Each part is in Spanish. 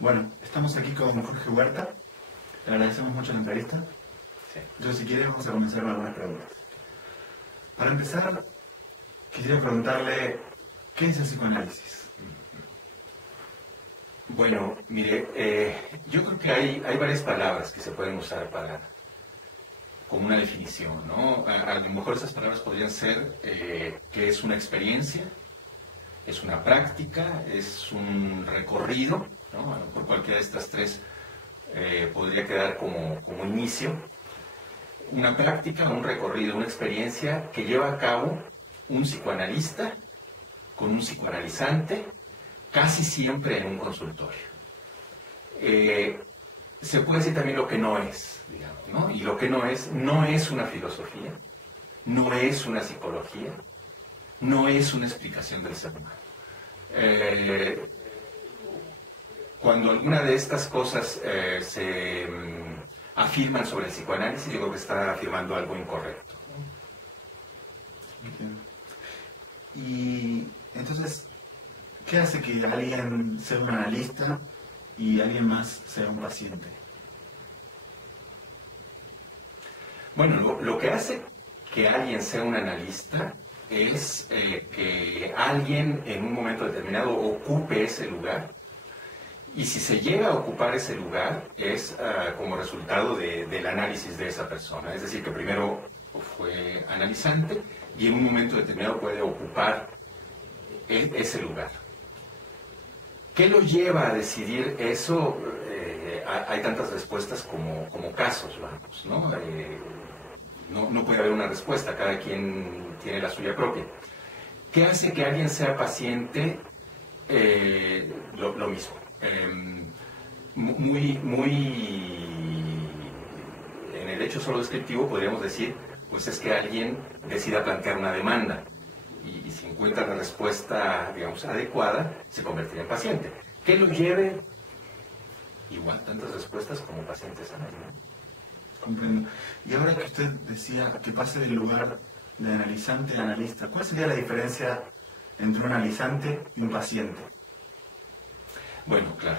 Bueno, estamos aquí con Jorge Huerta. Le agradecemos mucho la entrevista. Sí. Entonces, si quieres, vamos a comenzar con algunas preguntas. Para empezar, quisiera preguntarle, ¿qué es el psicoanálisis? Bueno, mire, yo creo que hay varias palabras que se pueden usar como una definición, ¿no? A lo mejor esas palabras podrían ser que es una experiencia, es una práctica, es un recorrido, ¿no? A lo mejor cualquiera de estas tres podría quedar como inicio. Una práctica, un recorrido, una experiencia que lleva a cabo un psicoanalista con un psicoanalizante, casi siempre en un consultorio. Se puede decir también lo que no es, digamos, ¿no? Y lo que no es una filosofía, no es una psicología, no es una explicación del ser humano. Cuando alguna de estas cosas se afirman sobre el psicoanálisis, yo creo que está afirmando algo incorrecto, ¿no? Entiendo. Y entonces, ¿qué hace que alguien sea un analista y alguien más sea un paciente? Bueno, lo que hace que alguien sea un analista es que alguien en un momento determinado ocupe ese lugar, y si se llega a ocupar ese lugar es como resultado del análisis de esa persona. Es decir, que primero fue analizante y en un momento determinado puede ocupar ese lugar. ¿Qué lo lleva a decidir eso? Hay tantas respuestas como casos, vamos, ¿no? No puede haber una respuesta, cada quien tiene la suya propia. ¿Qué hace que alguien sea paciente? Lo mismo. En el hecho solo descriptivo podríamos decir, pues es que alguien decida plantear una demanda y si encuentra la respuesta, digamos, adecuada, se convertirá en paciente. ¿Qué lo lleve? Igual tantas respuestas como pacientes hay, ¿no? Comprendo. Y ahora que usted decía que pase del lugar de analizante a analista, ¿cuál sería la diferencia entre un analizante y un paciente? Bueno, claro.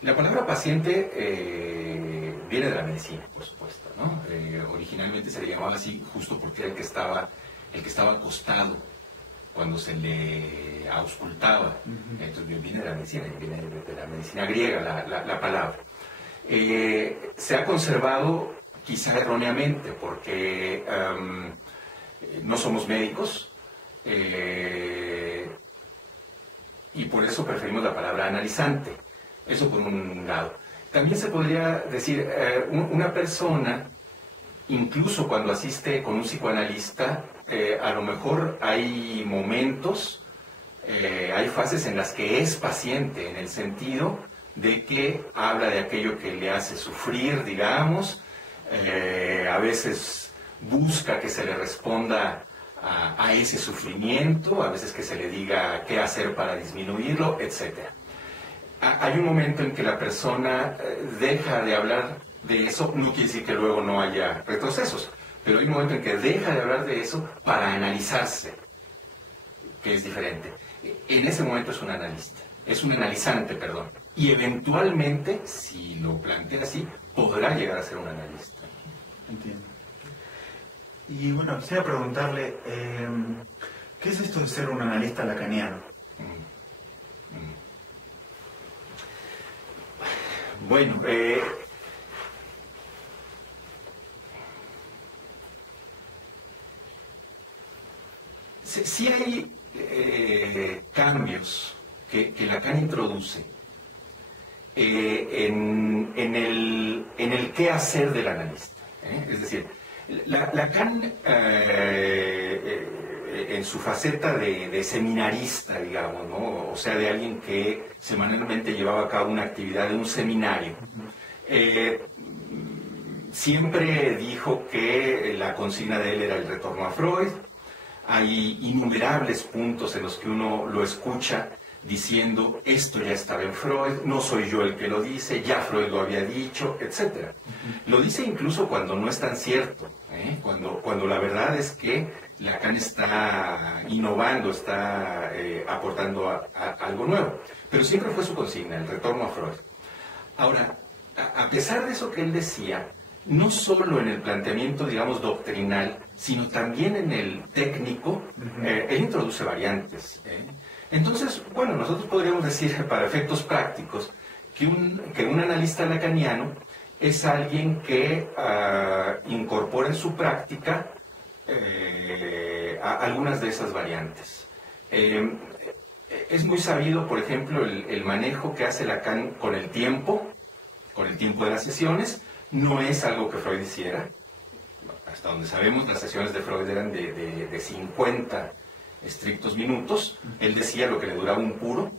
La palabra paciente viene de la medicina, por supuesto, ¿no? Originalmente se le llamaba así justo porque era el que estaba acostado cuando se le auscultaba. Entonces viene de la medicina, viene de la medicina griega la palabra. Se ha conservado quizá erróneamente porque no somos médicos, y por eso preferimos la palabra analizante. Eso por un lado. También se podría decir, una persona, incluso cuando asiste con un psicoanalista, a lo mejor hay momentos, hay fases en las que es paciente, en el sentido de que habla de aquello que le hace sufrir, digamos, a veces busca que se le responda a ese sufrimiento, a veces que se le diga qué hacer para disminuirlo, etc. Hay un momento en que la persona deja de hablar de eso, no quiere decir que luego no haya retrocesos, pero hay un momento en que deja de hablar de eso para analizarse, que es diferente. En ese momento es un analista, es un analizante, perdón, y eventualmente, si lo plantea así, podrá llegar a ser un analista. Entiendo. Y bueno, quisiera preguntarle, ¿qué es esto de ser un analista lacaniano? Bueno, sí hay cambios que Lacan introduce en el qué hacer del analista. Es decir, Lacan, en su faceta de seminarista, digamos, ¿no? O sea, de alguien que semanalmente llevaba a cabo una actividad de un seminario, siempre dijo que la consigna de él era el retorno a Freud. Hay innumerables puntos en los que uno lo escucha diciendo, esto ya estaba en Freud, no soy yo el que lo dice, ya Freud lo había dicho, etc. Lo dice incluso cuando no es tan cierto, cuando la verdad es que Lacan está innovando, está aportando algo nuevo. Pero siempre fue su consigna, el retorno a Freud. Ahora, a pesar de eso que él decía, no solo en el planteamiento, digamos, doctrinal, sino también en el técnico, él introduce variantes. Entonces, bueno, nosotros podríamos decir, para efectos prácticos, que un analista lacaniano es alguien que incorpora en su práctica algunas de esas variantes. Es muy sabido, por ejemplo, el manejo que hace Lacan con el tiempo de las sesiones. No es algo que Freud hiciera. Hasta donde sabemos, las sesiones de Freud eran de 50 estrictos minutos. Él decía lo que le duraba un puro.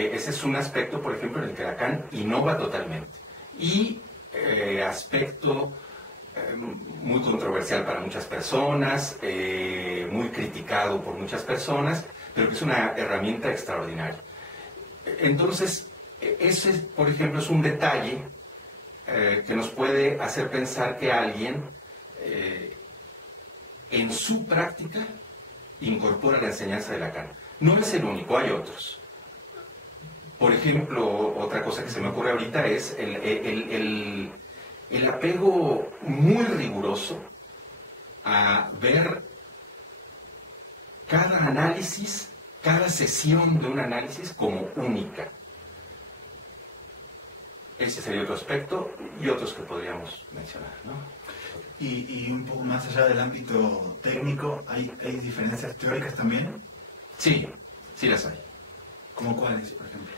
Ese es un aspecto, por ejemplo, en el que Lacan innova totalmente. Y aspecto muy controversial para muchas personas, muy criticado por muchas personas, pero que es una herramienta extraordinaria. Entonces, ese, por ejemplo, es un detalle que nos puede hacer pensar que alguien en su práctica incorpora la enseñanza de Lacan. No es el único, hay otros. Por ejemplo, otra cosa que se me ocurre ahorita es el apego muy riguroso a ver cada análisis, cada sesión de un análisis como única. Ese sería otro aspecto y otros que podríamos mencionar, ¿no? Y un poco más allá del ámbito técnico, ¿hay diferencias teóricas también? Sí, sí las hay. ¿Cómo cuáles, por ejemplo?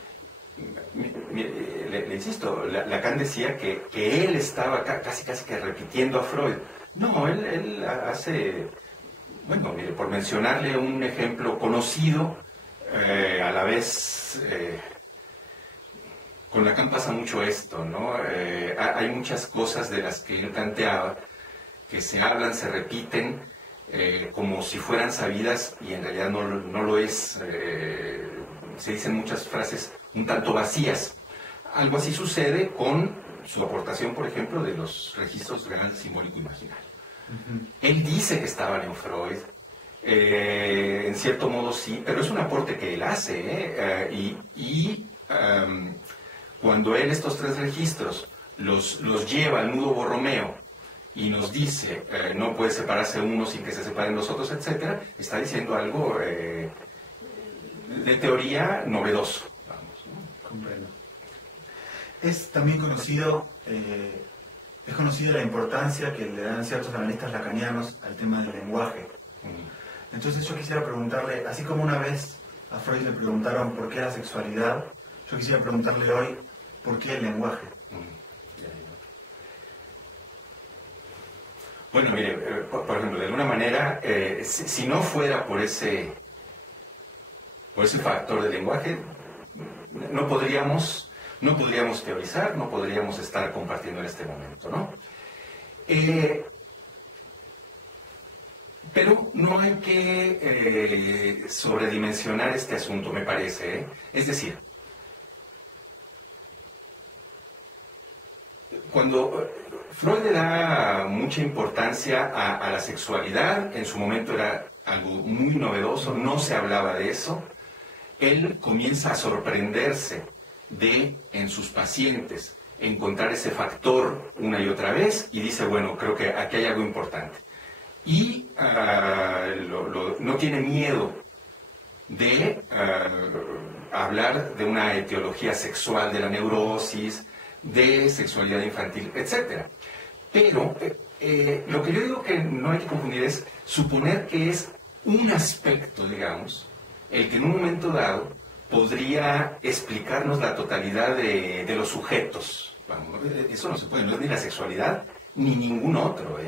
Le insisto, Lacan decía que él estaba casi que repitiendo a Freud. No, él hace, bueno, mire, por mencionarle un ejemplo conocido, a la vez, con Lacan pasa mucho esto, ¿no? Hay muchas cosas de las que él planteaba que se hablan, se repiten, como si fueran sabidas y en realidad no lo es. Se dicen muchas frases un tanto vacías. Algo así sucede con su aportación, por ejemplo, de los registros real, simbólico, imaginario. Él dice que estaban en Freud, en cierto modo sí, pero es un aporte que él hace, cuando él estos tres registros los lleva al nudo Borromeo y nos dice no puede separarse uno sin que se separen los otros, etc., está diciendo algo de teoría novedoso. Vamos, ¿no? Comprendo. Es también conocido, es conocida la importancia que le dan ciertos analistas lacanianos al tema del lenguaje. Entonces yo quisiera preguntarle, así como una vez a Freud le preguntaron por qué la sexualidad, yo quisiera preguntarle hoy por qué el lenguaje. Bueno, mire, por ejemplo, de alguna manera, si no fuera por ese factor del lenguaje, no podríamos teorizar, no podríamos estar compartiendo en este momento, ¿no? Pero no hay que sobredimensionar este asunto, me parece, ¿eh? Es decir, cuando Freud le da mucha importancia a la sexualidad, en su momento era algo muy novedoso, no se hablaba de eso. Él comienza a sorprenderse de, en sus pacientes, encontrar ese factor una y otra vez y dice, bueno, creo que aquí hay algo importante. Y no tiene miedo de hablar de una etiología sexual de la neurosis, de sexualidad infantil, etc. Pero lo que yo digo que no hay que confundir es suponer que es un aspecto, digamos, el que en un momento dado podría explicarnos la totalidad de los sujetos. Vamos, eso no se puede, no es ni la sexualidad ni ningún otro.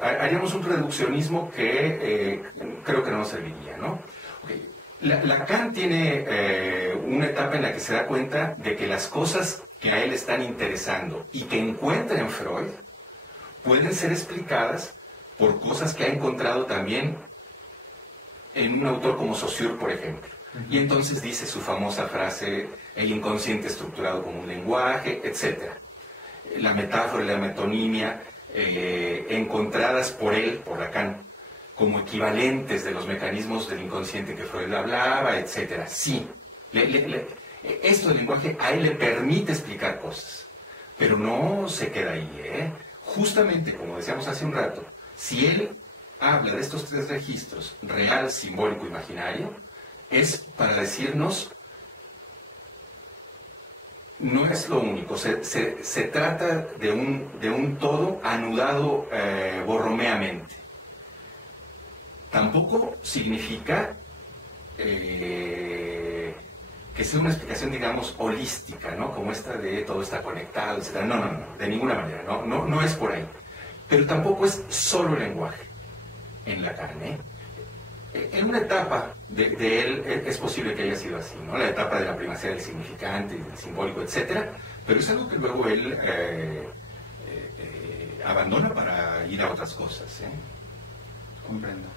Haríamos un reduccionismo que creo que no nos serviría, ¿no? Okay. Lacan tiene una etapa en la que se da cuenta de que las cosas que a él están interesando y que encuentra en Freud pueden ser explicadas por cosas que ha encontrado también en un autor como Saussure, por ejemplo. Y entonces dice su famosa frase, el inconsciente estructurado como un lenguaje, etc. la metáfora y la metonimia, encontradas por él, por Lacan, como equivalentes de los mecanismos del inconsciente que Freud hablaba, etc. Sí, esto del lenguaje a él le permite explicar cosas, pero no se queda ahí, ¿eh? Justamente, como decíamos hace un rato, si él habla de estos tres registros, real, simbólico, imaginario, es para decirnos, no es lo único, se trata de un todo anudado borromeamente. Tampoco significa que sea una explicación, digamos, holística, ¿no? Como esta de todo está conectado, etc. No, no, no, de ninguna manera, no es por ahí. Pero tampoco es solo lenguaje en Lacan, ¿eh? En una etapa de él es posible que haya sido así, ¿no? La etapa de la primacía del significante, del simbólico, etc. Pero es algo que luego él abandona para ir a otras cosas, ¿eh? Comprendo.